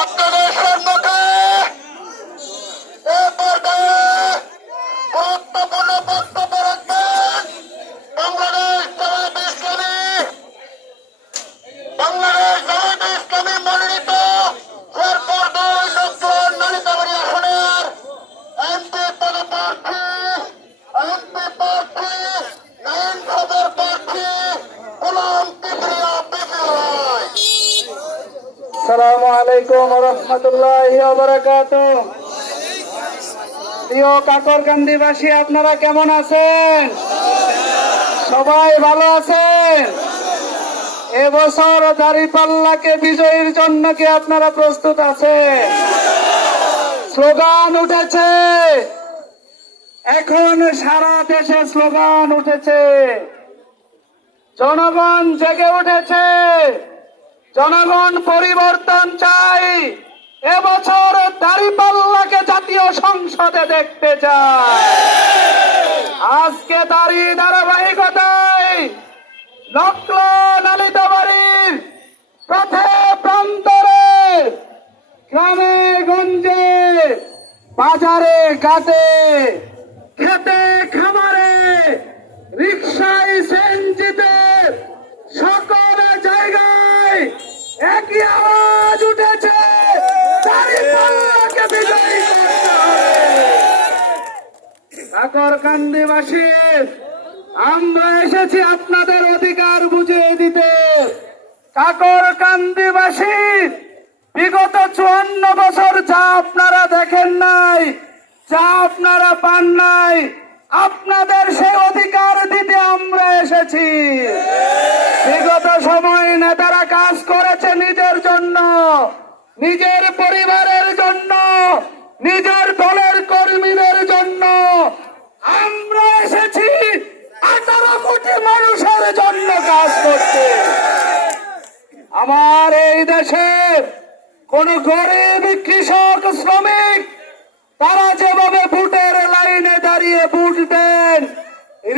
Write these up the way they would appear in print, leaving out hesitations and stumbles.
আপনাদের সম্মুখে এ পর্যায়ে গুরুত্বপূর্ণ বক্তব্য রাখবেন বাংলাদেশ জামায়াতে ইসলামী মনোনীত শেরপুর 2 নতুন নালিতাবাড়ী আসনের এমপি পদপ্রার্থী নাইন সদর প্রার্থী গোলাম কিবরিয়া বিজয়। আসসালামু আলাইকুম ওয়া রাহমাতুল্লাহি ওয়া বারাকাতুহু। প্রিয় কাকরকান্দিবাসী, আপনারা কেমন আছেন? সবাই ভালো আছেন? এবছর দাঁড়িপাল্লাকে বিজয়ীর জন্য কি আপনারা প্রস্তুত আছেন? স্লোগান উঠেছে, এখন সারা দেশে স্লোগান উঠেছে, জনগণ জেগে উঠেছে, জনগণ পরিবর্তন চাই। এবছর দাঁড়িপাল্লাকে জাতীয় সংসদে দেখতে চায়। আজকে তারই ধারাবাহিকতায় নকলা নালিতাবাড়ির পথে প্রান্তরে, গ্রামে গঞ্জে, বাজারে ঘাটে, খেতে খামারে, রিক্সায় সিএনজিতে, সকল জায়গায় একই আওয়াজ উঠেছে, দাঁড়িপাল্লাকে বিজয়ী করতে হবে। কাকরকান্দিবাসী, আমরা এসেছি আপনাদের অধিকার বুঝিয়ে দিতে। কাকরকান্দিবাসী, বিগত 54 বছর যা আপনারা দেখেন নাই, যা আপনারা পান নাই, আপনাদের সেই অধিকার দিতে আমরা এসেছি। বিগত সময় নেতারা কাজ করেছে নিজের জন্য, নিজের পরিবারের জন্য, নিজের দলের কর্মীদের জন্য। আমরা এসেছি 18 কোটি মানুষের জন্য কাজ করতে। আমার এই দেশে কোন গরিব, কৃষক, শ্রমিক তারা যেভাবে ভোটের লাইনে দাঁড়িয়ে ভোট দেন,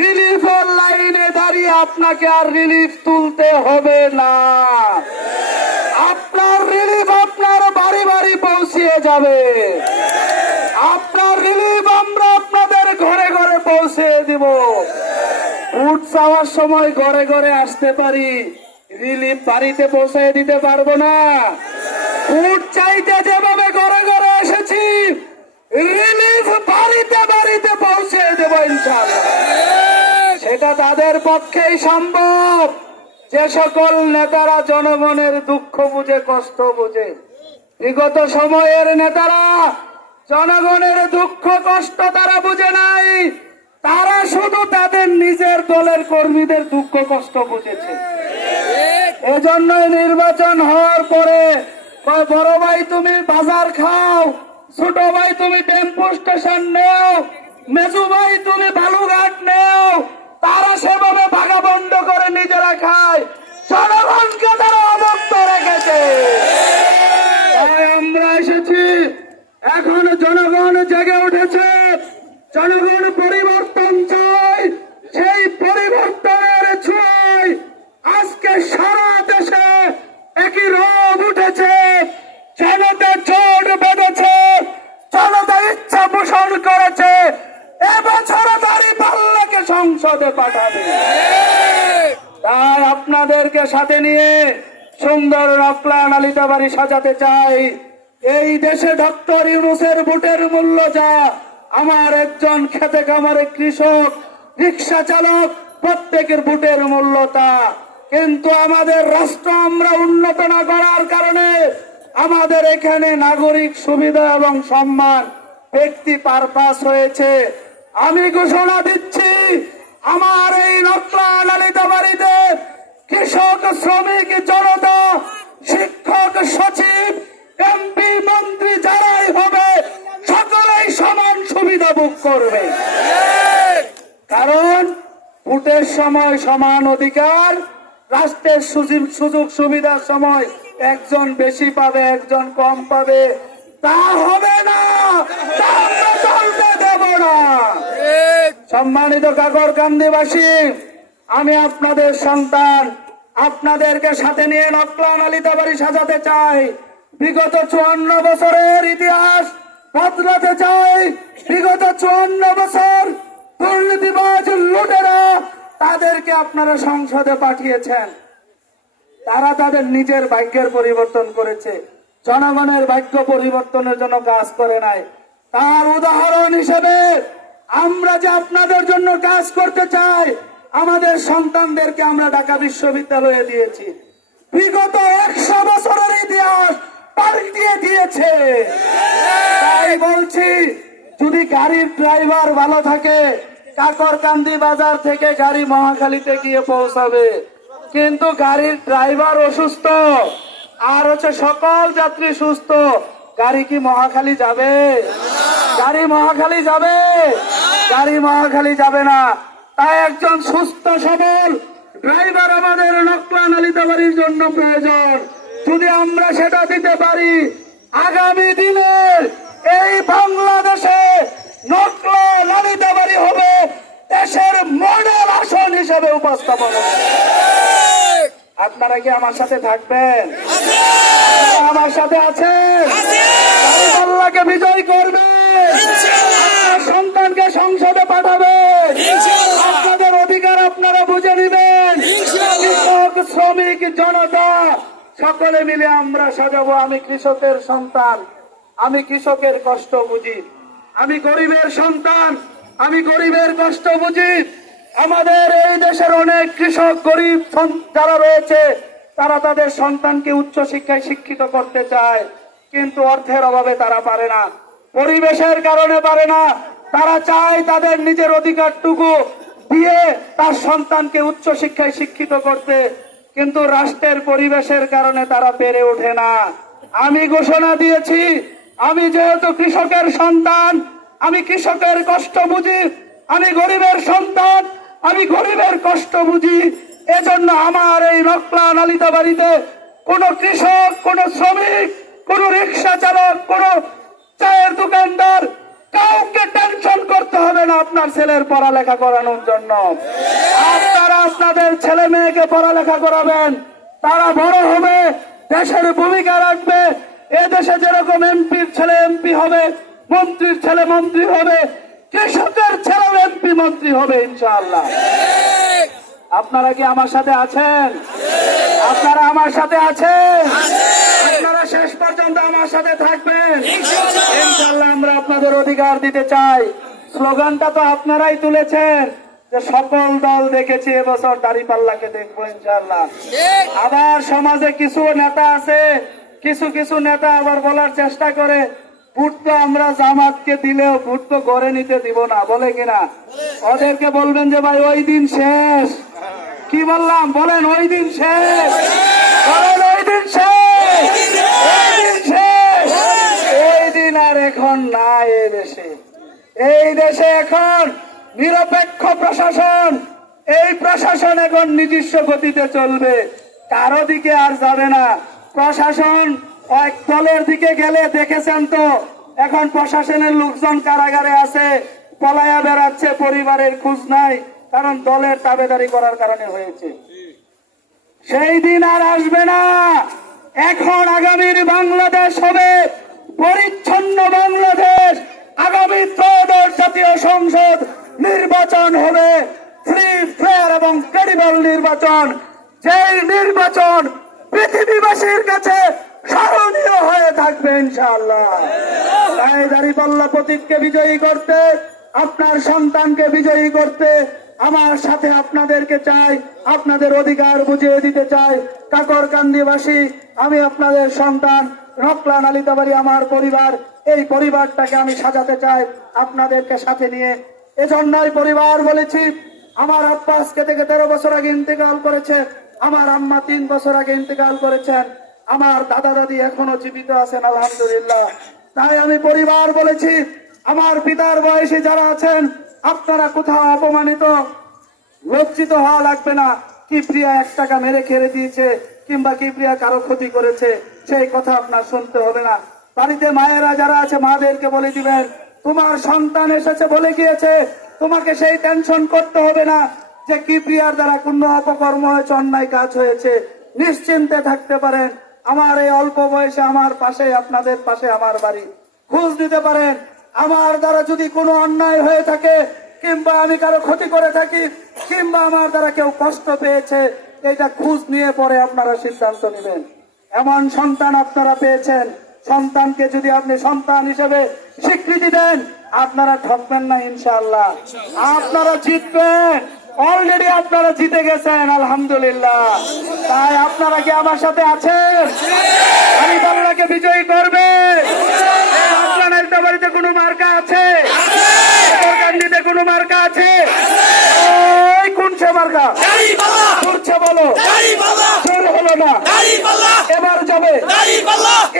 রিলিফের লাইনে দাঁড়িয়ে আপনাকে আর রিলিফ তুলতে হবে না। আপনার রিলিফ আপনার বাড়ি বাড়ি পৌঁছিয়ে যাবে। আপনার রিলিফ আমরা আপনাদের ঘরে ঘরে পৌঁছে দিব। ভোট চাওয়ার সময় ঘরে ঘরে আসতে পারি, রিলিফ বাড়িতে পৌঁছে দিতে পারবো না। ভোট চাইতে যেভাবে ঘরে ঘরে এসেছি, রিলিফ বাড়িতে বাড়িতে পৌঁছে দেব ইনশাআল্লাহ। সেটা তাদের পক্ষেই সম্ভব যে সকল নেতারা জনগণের দুঃখ বুঝে, কষ্ট বুঝে। বিগত সময়ের নেতারা জনগণের দুঃখ কষ্ট তারা বুঝে নাই, তারা শুধু তাদের নিজের দলের কর্মীদের দুঃখ কষ্ট বুঝেছে। এজন্যই নির্বাচন হওয়ার পরে কয়, বড় ভাই তুমি বাজার খাও, ছোট ভাই তুমি টেম্পো স্টেশন নেও, মেজু ভাই তুমি বালুঘাট নেও। তারা সেভাবে ভাগা বন্ধ করে নিজেরা খায়, জনগণকে তারা অবক্ত রেখেছে। তাই আমরা এসেছি, এখন জনগণ জেগে উঠেছে, জনগণ পরিবর্তন চায়। সেই পরিবর্তনের ছোঁয়ায় আজকে সারা দেশে একই রোগ উঠেছে, জনতা জোট বেঁধেছে, জনতা ইচ্ছা পোষণ করেছে এবছর দাঁড়িপাল্লাকে সংসদে পাঠাবে। তাই আপনাদেরকে সাথে নিয়ে সুন্দর নকলা নালিতাবাড়ি সাজাতে চাই। এই দেশে ডক্টর ইউনূসের ভোটের মূল্য যা, আমার একজন খেতে খামারে কৃষক, রিক্সা চালক, প্রত্যেকের ভোটের মূল্য তা। কিন্তু আমাদের রাষ্ট্র আমরা উন্নত না করার কারণে আমাদের এখানে নাগরিক সুবিধা এবং সম্মান ব্যক্তি পারপাস হয়েছে। আমি ঘোষণা দিচ্ছি, আমার এই নকলা নালিতাবাড়িতে কৃষক, শ্রমিক, জনতা, শিক্ষক, সচিব, এমপি, মন্ত্রী যারাই হবে সকলেই সমান সুবিধা ভোগ করবে। কারণ ভোটের সময় সমান অধিকার, রাষ্ট্রের সুযোগ সুবিধার সময় একজন বেশি পাবে, একজন কম পাবে, তা হবে না, তা আমরা চলতে দেব না। সম্মানিত কাকরকান্দিবাসী, আমি আপনাদের সন্তান, আপনাদেরকে সাথে নিয়ে নকলা নালিতাবাড়ি সাজাতে চাই। বিগত 54 বছরের ইতিহাস বদলাতে চাই। বিগত 54 বছর দুর্নীতিবাজ লুটেরা, তাদেরকে আপনারা সংসদে পাঠিয়েছেন। তারা তাদের নিজের ভাগ্যের পরিবর্তন করেছে, জনগণের ভাগ্য পরিবর্তনের জন্য কাজ করে নাই। তার উদাহরণ হিসেবে আমরা যে আপনাদের জন্য কাজ করতে চাই, আমাদের সন্তানদেরকে আমরা ঢাকা বিশ্ববিদ্যালয়ে দিয়েছি। বিগত 100 বছরের ইতিহাস পাল্টিয়ে দিয়েছে। তাই বলছি, যদি গাড়ির ড্রাইভার ভালো থাকে, কাকরকান্দি বাজার থেকে গাড়ি মহাখালীতে গিয়ে পৌঁছাবে। কিন্তু গাড়ির ড্রাইভার অসুস্থ আর হচ্ছে সকল যাত্রী সুস্থ, গাড়ি কি মহাখালী যাবে? গাড়ি মহাখালী যাবে? গাড়ি মহাখালী যাবে না। তাই একজন সুস্থ সবল ড্রাইভার আমাদের নকলা নালিতাবাড়ির জন্য প্রয়োজন। যদি আমরা সেটা দিতে পারি, আগামী দিনের এই বাংলাদেশে নকলা নালিতাবাড়ি হবে দেশের মডেল আসন হিসেবে উপস্থাপন হবে। আপনারা কি আমার সাথে থাকবেন? আমার সাথে আছেন? আল্লাহকে বিজয় করবেন, আপনার সন্তানকে সংসদে পাঠাবেন, আপনাদের অধিকার আপনারা বুঝে নেবেন। কৃষক, শ্রমিক, জনতা সকলে মিলে আমরা সাজাবো। আমি কৃষকের সন্তান, আমি কৃষকের কষ্ট বুঝি। আমি গরিবের সন্তান, আমি গরিবের কষ্ট বুঝি। আমাদের এই দেশের অনেক কৃষক, গরিব যারা রয়েছে, তারা তাদের সন্তানকে উচ্চ শিক্ষায় শিক্ষিত করতে চায়, কিন্তু অর্থের অভাবে তারা পারে না, পরিবেশের কারণে পারে না। তারা চায় তাদের নিজের অধিকারটুকু দিয়ে তার সন্তানকে উচ্চ শিক্ষায় শিক্ষিত করতে, কিন্তু রাষ্ট্রের পরিবেশের কারণে তারা পেরে ওঠে না। আমি ঘোষণা দিয়েছি, আমি যেহেতু কৃষকের সন্তান, আমি কৃষকের কষ্ট বুঝি, আমি গরিবের সন্তান, আমি গরিবের কষ্ট বুঝি। এজন্য আমার এই নকলা নালিতাবাড়িতে কোন কৃষক, কোন শ্রমিক, কোন রিক্সা চালক, কোন চায়ের দোকানদার, কাউকে টেনশন করতে হবে না আপনার ছেলের পড়ালেখা করানোর জন্য। আপনারা আপনাদের ছেলে মেয়েকে পড়ালেখা করাবেন, তারা বড় হবে, দেশের ভূমিকা রাখবে। এদেশে যেরকম এমপির ছেলে এমপি হবে, মন্ত্রীর ছেলে মন্ত্রী হবে, কৃষকের ছেলে এমপি মন্ত্রী হবে ইনশাআল্লাহ। আপনারা কি আমার সাথে আছেন? আপনারা আমার সাথে আছেন? আপনারা শেষ পর্যন্ত আমার সাথে থাকবেন ইনশাআল্লাহ। আমরা আপনাদের অধিকার দিতে চাই। স্লোগানটা তো আপনারাই তুলেছেন যে সকল দল দেখেছি, এবছর দাঁড়িপাল্লাকে দেখবো ইনশাআল্লাহ। আবার সমাজে কিছু নেতা আছে, কিছু কিছু নেতা আবার বলার চেষ্টা করে, ভোট তো আমরা জামাতকে দিলেও ভোট তো গড়ে নিতে দিব না, বলে কিনা? ওদেরকে বলবেন যে ভাই ওই দিন শেষ। কি বললাম? বলেন ওই দিন শেষ, বলেন ওই দিন শেষ, ওই দিন শেষ। ওই দিন আর এখন নাই এই দেশে। এই দেশে এখন নিরপেক্ষ প্রশাসন, এই প্রশাসন এখন নিজস্ব গতিতে চলবে, কারো দিকে আর যাবে না। প্রশাসন এক দলের দিকে গেলে দেখেছেন তো, এখন প্রশাসনের লোকজন কারাগারে আছে, পলায়া বেড়াচ্ছে, পরিবারের খোঁজ নাই, কারণ দলের তাবেদারি করার কারণে হয়েছে। সেই দিন আর আসবে না। এখন আগামীর বাংলাদেশ হবে পরিচ্ছন্ন বাংলাদেশ। আগামী ত্রয়োদশ জাতীয় সংসদ নির্বাচন হবে ফ্রি, ফেয়ার এবং ক্রেডিবল নির্বাচন, যেই নির্বাচন পৃথিবীবাসীর কাছে স্মরণীয় হয়ে থাকবে ইনশাআল্লাহ। তাই দাঁড়িপাল্লা প্রতীককে বিজয়ী করতে, আপনার সন্তানকে বিজয়ী করতে আমার সাথে আপনাদেরকে চাই, আপনাদের অধিকার বুঝিয়ে দিতে চাই। কাকরকান্দিবাসী, আমি আপনাদের সন্তান, নকলা নালিতাবাড়ি আমার পরিবার, এই পরিবারটাকে আমি সাজাতে চাই আপনাদেরকে সাথে নিয়ে। এজন্যই পরিবার বলেছি। আমার আব্বা আজকে থেকে 13 বছর আগে ইন্তেকাল করেছে, আমার আম্মা 3 বছর আগে ইন্তেকাল করেছেন, আমার দাদা দাদি এখনো জীবিত আছেন আলহামদুলিল্লাহ। তাই আমি পরিবার বলেছি, আমার পিতার বয়সী যারা আছেন, আপনারা কোথাও অপমানিত, লজ্জিত হওয়া লাগবে না। কিপ্রিয়া 1 টাকা মেরে খেয়ে দিয়েছে, কিংবা কিপ্রিয়া কারো ক্ষতি করেছে, সেই কথা আপনার শুনতে হবে না। বাড়িতে মায়েরা যারা আছে, মাদেরকে বলে দিবেন, তোমার সন্তান এসেছে বলে গিয়েছে, তোমাকে সেই টেনশন করতে হবে না যে কিবরিয়ার দ্বারা কোনো অপকর্ম হয়েছে, অন্যায় কাজ হয়েছে, নিশ্চিন্তে থাকতে পারেন। আমার এই অল্প বয়সে আমার পাশে, আপনাদের পাশে আমার বাড়ি, খোঁজ দিতে পারেন। আমার দ্বারা যদি কোনো অন্যায় হয়ে থাকে, কিংবা আমি কারো ক্ষতি করে থাকি, কিংবা আমার দ্বারা কেউ কষ্ট পেয়েছে, এটা খোঁজ নিয়ে পরে আপনারা সিদ্ধান্ত নেবেন। এমন সন্তান আপনারা পেয়েছেন, সন্তানকে যদি আপনি সন্তান হিসেবে স্বীকৃতি দেন, আপনারা ঠকবেন না ইনশাআল্লাহ, আপনারা জিতবেন। অলরেডি আপনারা জিতে গেছেন আলহামদুলিল্লাহ। তাই আপনারা কি আমার সাথে আছেন? আলিবাল্লাহকে বিজয়ী করবে। আপনার বাড়িতে কোনো মার্কা আছে? কান্দিতে কোনো মার্কা আছে? ওই কোন সে মার্কা করছে বলো, জোর হলো না, এবার যাবে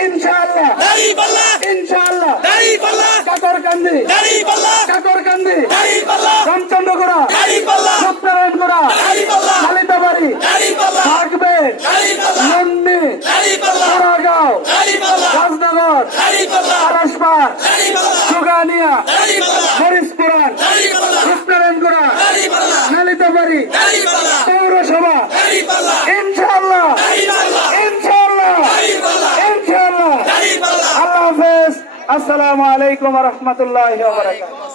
ইনশাআল্লাহ, ইনশাআল্লাহ। কাকরকান্দি, কাকরকান্দি, রামচন্দ্রগড়া, রূপনারায়ণগড়া, কালিতাবাড়ি, থাকবে নন্দী, তারাগাঁও, রাজনগর, আরসপাড়, সুগানিয়া, হরিশপুরান, রূপনারায়ণগড়া, কালিতাবাড়ি, পৌরসভা, ইনশাআল্লাহ, ইনশাআল্লাহ, ইনশাআল্লাহ। আল্লাহ হাফেজ। আসসালামু আলাইকুম ওয়া রাহমাতুল্লাহি ওয়া বারাকাতুহু।